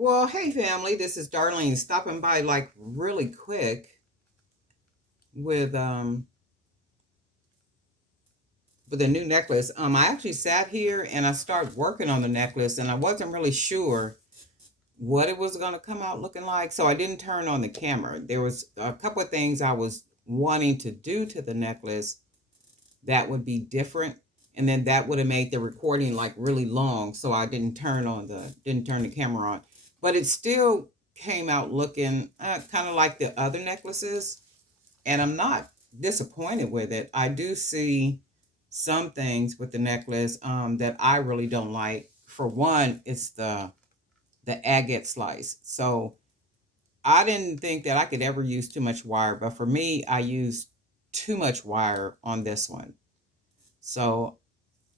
Well, hey family, this is Darlene stopping by like really quick with um with a new necklace. I actually sat here and I started working on the necklace and I wasn't really sure what it was going to come out looking like, so I didn't turn on the camera. There was a couple of things I was wanting to do to the necklace that would be different, and then that would have made the recording like really long, so I didn't turn the camera on. But it still came out looking kind of like the other necklaces, and I'm not disappointed with it. I do see some things with the necklace that I really don't like. For one, it's the agate slice. So I didn't think that I could ever use too much wire, but for me, I used too much wire on this one. So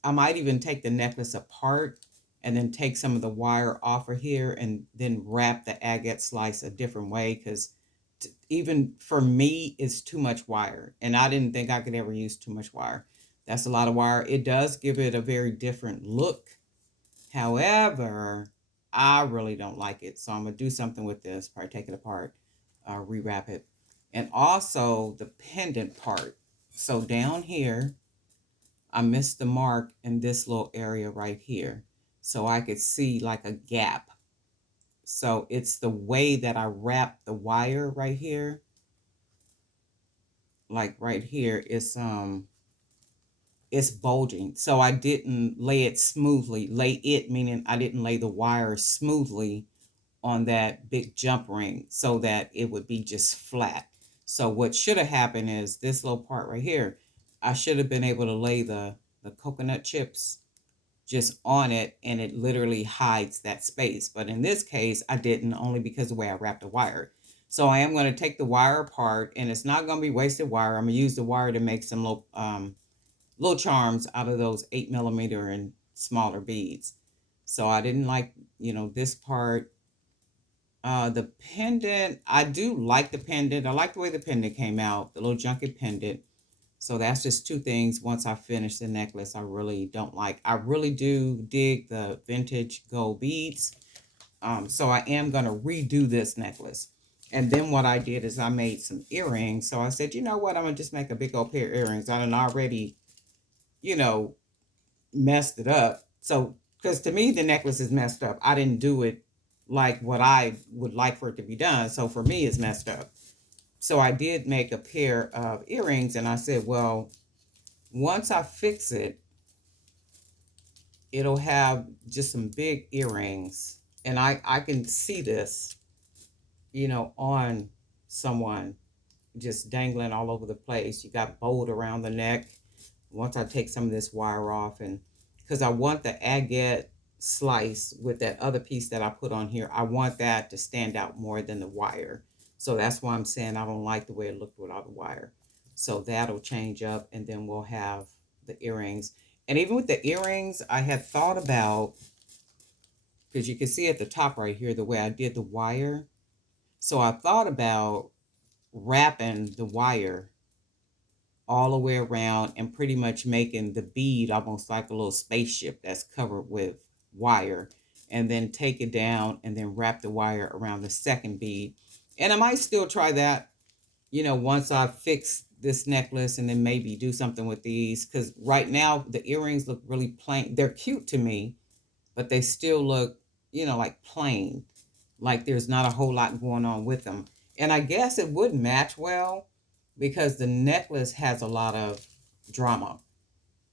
I might even take the necklace apart and then take some of the wire off of here and then wrap the agate slice a different way, because even for me, it's too much wire. And I didn't think I could ever use too much wire. That's a lot of wire. It does give it a very different look. However, I really don't like it. So I'm going to do something with this, probably take it apart, rewrap it. And also the pendant part. So down here, I missed the mark in this little area right here. So I could see like a gap. So it's the way that I wrap the wire right here. Like right here, it's bulging. So I didn't lay it smoothly. Lay it meaning I didn't lay the wire smoothly on that big jump ring so that it would be just flat. So what should have happened is this little part right here, I should have been able to lay the coconut chips just on it, and it literally hides that space. But in this case, I didn't, only because of the way I wrapped the wire. So I am going to take the wire apart, and it's not going to be wasted wire. I'm going to use the wire to make some little charms out of those 8 millimeter and smaller beads. So I didn't like, this part. The pendant, I do like the pendant. I like the way the pendant came out, the little junket pendant. So that's just two things. Once I finish the necklace, I really don't like. I really do dig the vintage gold beads. So I am going to redo this necklace. And then what I did is I made some earrings. So I said, you know what? I'm going to just make a big old pair of earrings. I done already, you know, messed it up. So, because to me, the necklace is messed up. I didn't do it like what I would like for it to be done. So for me, it's messed up. So I did make a pair of earrings, and I said, well, once I fix it, it'll have just some big earrings. And I can see this, on someone just dangling all over the place. You got bold around the neck. Once I take some of this wire off, and because I want the agate slice with that other piece that I put on here, I want that to stand out more than the wire. So that's why I'm saying I don't like the way it looked without the wire. So that'll change up, and then we'll have the earrings. And even with the earrings, I had thought about, because you can see at the top right here the way I did the wire. So I thought about wrapping the wire all the way around and pretty much making the bead almost like a little spaceship that's covered with wire, and then take it down and then wrap the wire around the second bead. And I might still try that, once I fix this necklace, and then maybe do something with these, because right now the earrings look really plain. They're cute to me, but they still look, like plain, like there's not a whole lot going on with them. And I guess it would match well because the necklace has a lot of drama.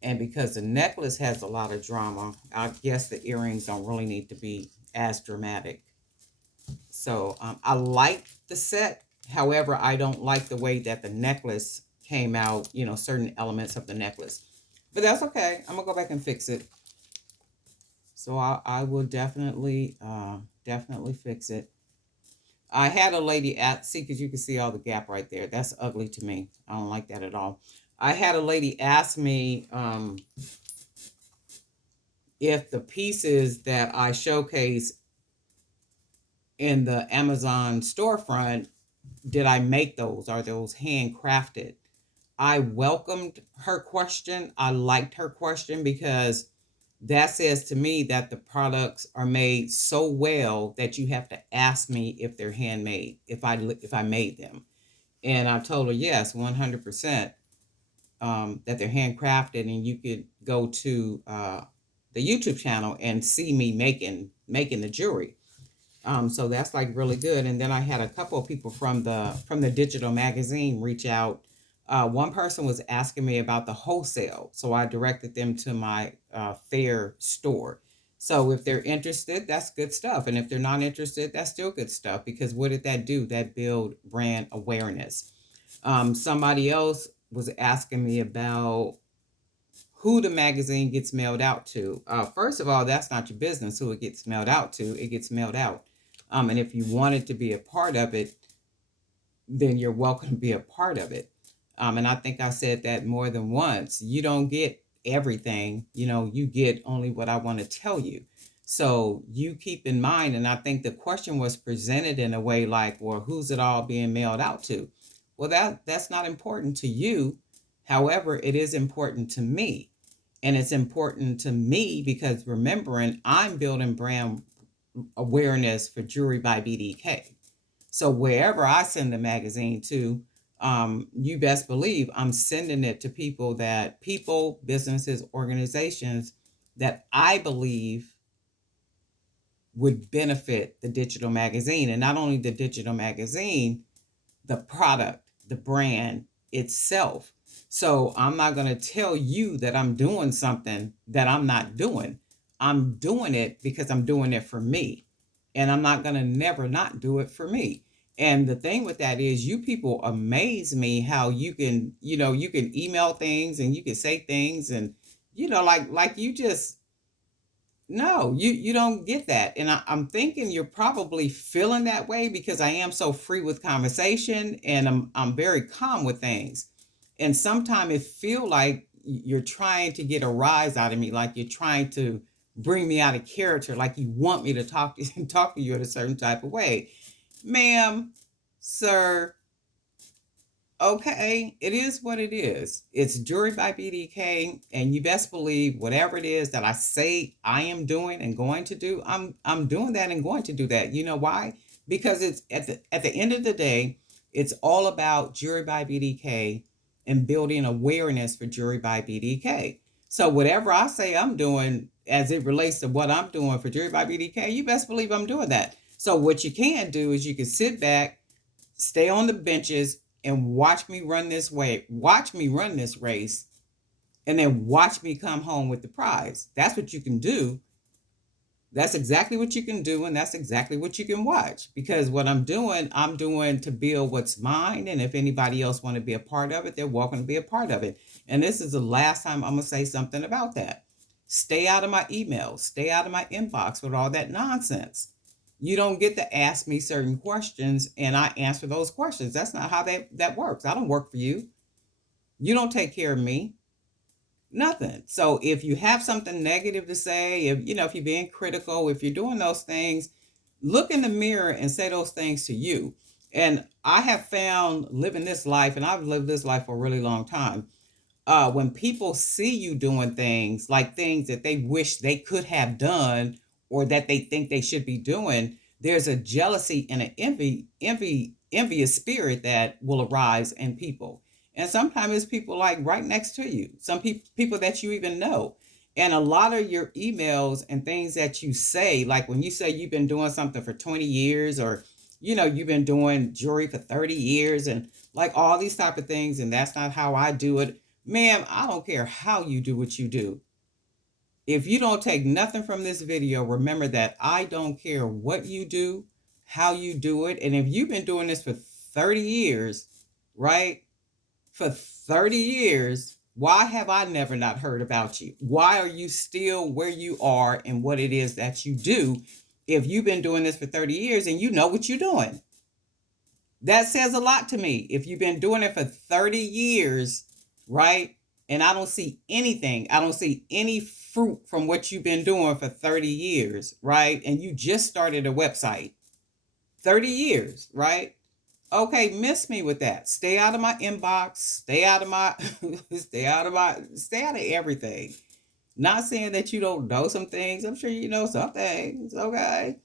And because the necklace has a lot of drama, I guess the earrings don't really need to be as dramatic. So I like the set. However, I don't like the way that the necklace came out, certain elements of the necklace. But that's okay. I'm going to go back and fix it. So I will definitely fix it. I had a lady see, because you can see all the gap right there. That's ugly to me. I don't like that at all. I had a lady ask me if the pieces that I showcase in the Amazon storefront, did I make those? Are those handcrafted? I welcomed her question. I liked her question because that says to me that the products are made so well that you have to ask me if they're handmade, if I made them. And I told her yes, 100%, that they're handcrafted, and you could go to the YouTube channel and see me making the jewelry. So that's like really good. And then I had a couple of people from the digital magazine reach out. One person was asking me about the wholesale, so I directed them to my fair store. So if they're interested, that's good stuff, and if they're not interested, that's still good stuff, because what did that do? That build brand awareness. Somebody else was asking me about who the magazine gets mailed out to. First of all, that's not your business who it gets mailed out to. It gets mailed out. And if you wanted to be a part of it, then you're welcome to be a part of it. And I think I said that more than once. You don't get everything, you get only what I want to tell you. So you keep in mind, and I think the question was presented in a way like, well, who's it all being mailed out to? Well, that's not important to you. However, it is important to me. And it's important to me because remembering I'm building brand awareness for Jewelry by BDK. So wherever I send the magazine to, you best believe I'm sending it to people, businesses, organizations that I believe would benefit the digital magazine. And not only the digital magazine, the product, the brand itself. So I'm not going to tell you that I'm doing something that I'm not doing. I'm doing it because I'm doing it for me. And I'm not going to never not do it for me. And the thing with that is you people amaze me how you can, you can email things and you can say things and, like you just, no, you don't get that. And I'm thinking you're probably feeling that way because I am so free with conversation and I'm very calm with things. And sometimes it feel like you're trying to get a rise out of me, like you're trying to bring me out of character, like you want me to talk to you in a certain type of way. Ma'am, sir, okay, it is what it is. It's Jewelry by BDK, and you best believe whatever it is that I say I am doing and going to do, I'm doing that and going to do that. You know why? Because it's at the end of the day, it's all about Jewelry by BDK and building awareness for Jewelry by BDK. So whatever I say I'm doing as it relates to what I'm doing for Jewelry by BDK, you best believe I'm doing that. So what you can do is you can sit back, stay on the benches, and watch me run this race, and then watch me come home with the prize. That's what you can do. That's exactly what you can do, and that's exactly what you can watch. Because what I'm doing to build what's mine, and if anybody else want to be a part of it, they're welcome to be a part of it. And this is the last time I'm gonna say something about that. Stay out of my emails, stay out of my inbox with all that nonsense. You don't get to ask me certain questions and I answer those questions. That's not how that works. I don't work for you. You don't take care of me. Nothing. So if you have something negative to say, if you're being critical, if you're doing those things, look in the mirror and say those things to you. And I have found living this life, and I've lived this life for a really long time. When people see you doing things like things that they wish they could have done or that they think they should be doing, there's a jealousy and an envious spirit that will arise in people. And sometimes it's people like right next to you, some people that you even know. And a lot of your emails and things that you say, like when you say you've been doing something for 20 years or you've been doing jewelry for 30 years and like all these type of things, and that's not how I do it. Ma'am, I don't care how you do what you do. If you don't take nothing from this video, remember that I don't care what you do, how you do it. And if you've been doing this for 30 years, right? For 30 years, why have I never not heard about you? Why are you still where you are and what it is that you do if you've been doing this for 30 years and you know what you're doing? That says a lot to me. If you've been doing it for 30 years, right? And I don't see anything, I don't see any fruit from what you've been doing for 30 years, right? And you just started a website. 30 years, right? Okay, miss me with that. Stay out of my inbox, stay out of my stay out of everything. Not saying that you don't know some things. I'm sure you know some things. Okay.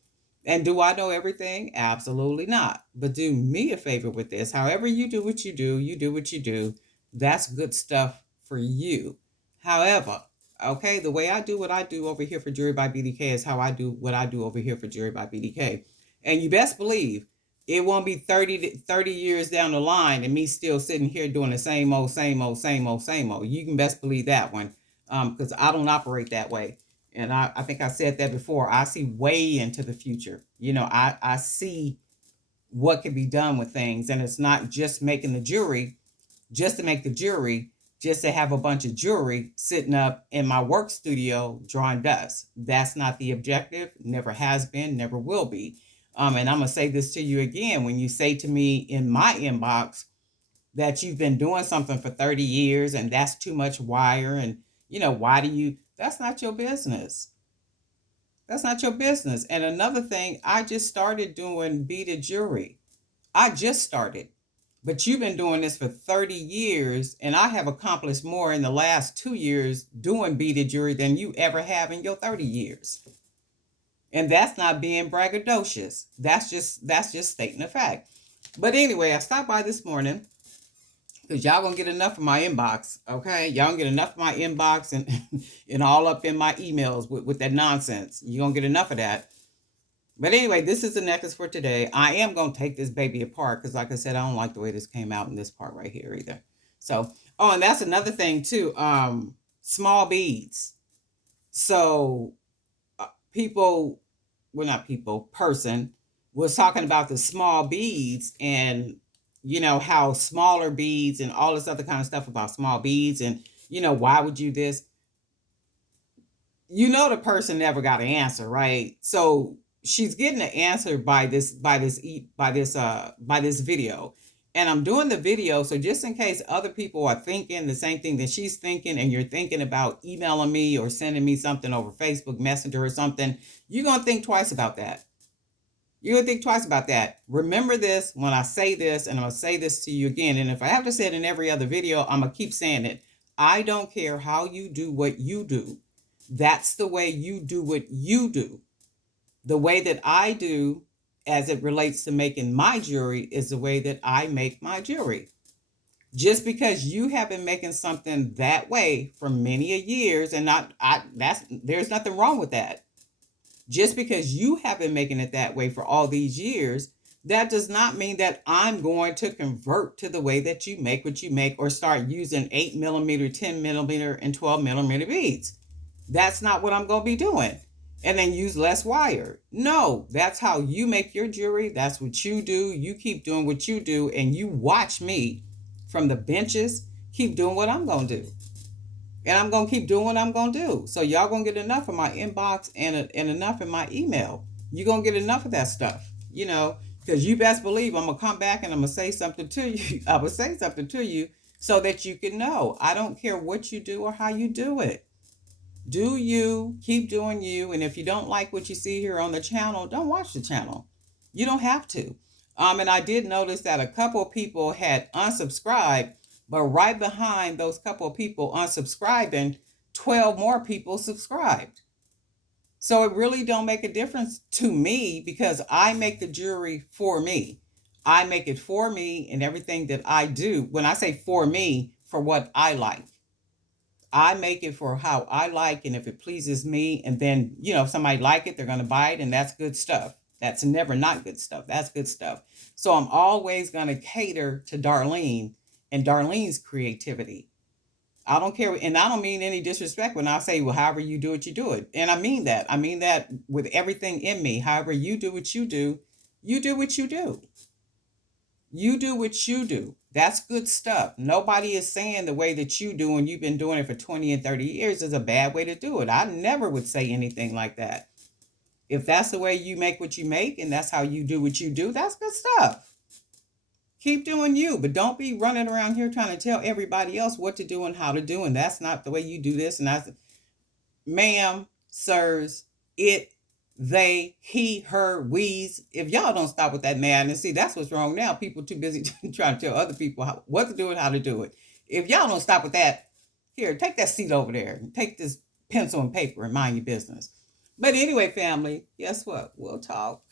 And do I know everything? Absolutely not. But do me a favor with this. However, you do what you do, you do what you do. That's good stuff for you. However, okay, the way I do what I do over here for Jewelry by BDK is how I do what I do over here for Jewelry by BDK. And you best believe it won't be 30 years down the line and me still sitting here doing the same old, same old, same old, same old. You can best believe that one, because I don't operate that way. And I think I said that before. I see way into the future. I see what can be done with things. And it's not just making the jewelry just to make the jewelry, just to have a bunch of jewelry sitting up in my work studio drawing dust. That's not the objective. Never has been, never will be. And I'm going to say this to you again. When you say to me in my inbox that you've been doing something for 30 years and that's too much wire, and, why do you, that's not your business. That's not your business. And another thing, I just started doing beaded jewelry. I just started. But you've been doing this for 30 years, and I have accomplished more in the last 2 years doing beaded jewelry than you ever have in your 30 years. And that's not being braggadocious. That's just stating a fact. But anyway, I stopped by this morning because y'all gonna get enough of my inbox, okay? Y'all gonna get enough of my inbox and and all up in my emails with that nonsense. You're gonna get enough of that. But anyway, this is the necklace for today. I am going to take this baby apart because, like I said, I don't like the way this came out in this part right here either. So, oh, and that's another thing too. Small beads. So, people, well, not people, person was talking about the small beads, and how smaller beads and all this other kind of stuff about small beads, and why would you this? The person never got an answer, right? So she's getting an answer by this video. And I'm doing the video so just in case other people are thinking the same thing that she's thinking, and you're thinking about emailing me or sending me something over Facebook Messenger or something, you're going to think twice about that. You're going to think twice about that. Remember this when I say this, and I'm going to say this to you again. And if I have to say it in every other video, I'm going to keep saying it. I don't care how you do what you do. That's the way you do what you do. The way that I do as it relates to making my jewelry is the way that I make my jewelry. Just because you have been making something that way for many a years, and there's nothing wrong with that. Just because you have been making it that way for all these years, that does not mean that I'm going to convert to the way that you make what you make or start using 8mm, 10mm, and 12mm beads. That's not what I'm going to be doing. And then use less wire. No, that's how you make your jewelry. That's what you do. You keep doing what you do, and you watch me from the benches keep doing what I'm going to do. And I'm going to keep doing what I'm going to do. So y'all going to get enough of my inbox and enough in my email. You're going to get enough of that stuff, because you best believe I'm going to come back and I'm going to say something to you. I will say something to you so that you can know. I don't care what you do or how you do it. Do you, keep doing you, and if you don't like what you see here on the channel, don't watch the channel. You don't have to. And I did notice that a couple of people had unsubscribed, but right behind those couple of people unsubscribing, 12 more people subscribed. So it really don't make a difference to me because I make the jewelry for me. I make it for me, and everything that I do, when I say for me, for what I like. I make it for how I like, and if it pleases me, and then, if somebody like it, they're going to buy it, and that's good stuff. That's never not good stuff. That's good stuff. So I'm always going to cater to Darlene and Darlene's creativity. I don't care, and I don't mean any disrespect when I say, well, however you do it, you do it. And I mean that. I mean that with everything in me. However you do what you do what you do. You do what you do. That's good stuff. Nobody is saying the way that you do and you've been doing it for 20 and 30 years is a bad way to do it. I never would say anything like that. If that's the way you make what you make and that's how you do what you do, that's good stuff. Keep doing you, but don't be running around here trying to tell everybody else what to do and how to do. And that's not the way you do this. And that's, ma'am, sirs, it, they, he, her, we's. If y'all don't stop with that madness, see, that's what's wrong now. People too busy trying to tell other people what to do and how to do it. If y'all don't stop with that, here, take that seat over there. Take this pencil and paper and mind your business. But anyway, family, guess what? We'll talk